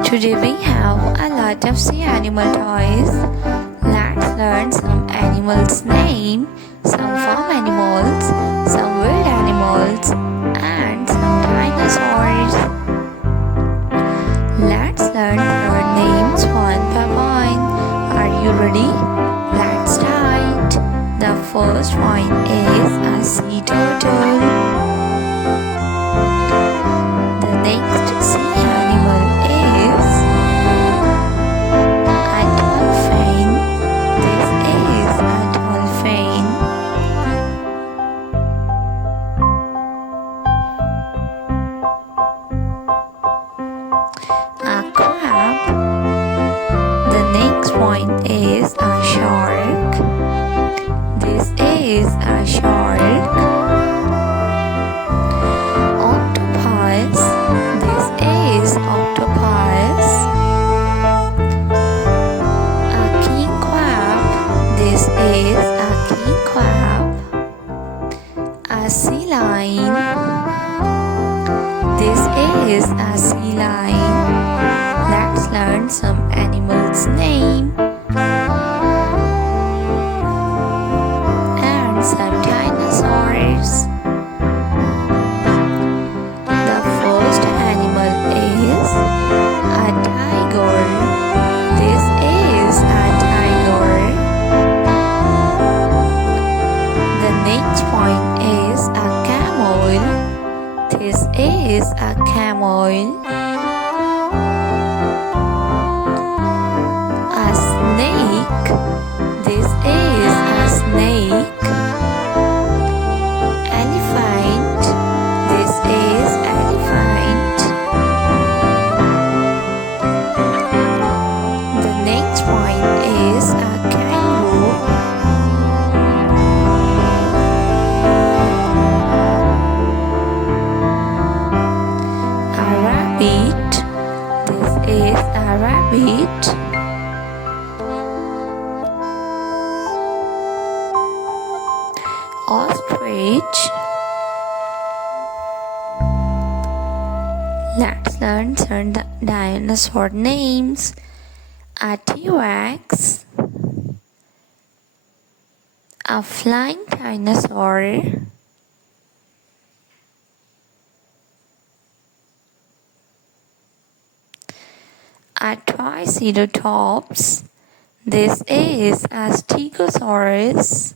Today we have a lot of sea animal toys. Let's learn some animals' name, some farm animals, some wild animals, and some dinosaurs. Let's learn their names one by one. Are you ready? Let's start. The first one is a sea turtle. The next sea animal is a dolphin. This is a dolphin. A crab. The next one is a shark. This is a shark. Octopus. This is octopus. A king crab. This is a king crab. A sea lion. This is a sea lion. Let's learn some animals' name and some dinosaurs. The first animal is a tiger. This is a tiger. The next one is a camel. This is a camel. A snake. This is a snake. Elephant. This is elephant. The next one is a kangaroo. A rabbit. This is a rabbit. Ostrich. Let's learn some dinosaur names. A T-Rex. A flying dinosaur. A triceratops. This is a stegosaurus.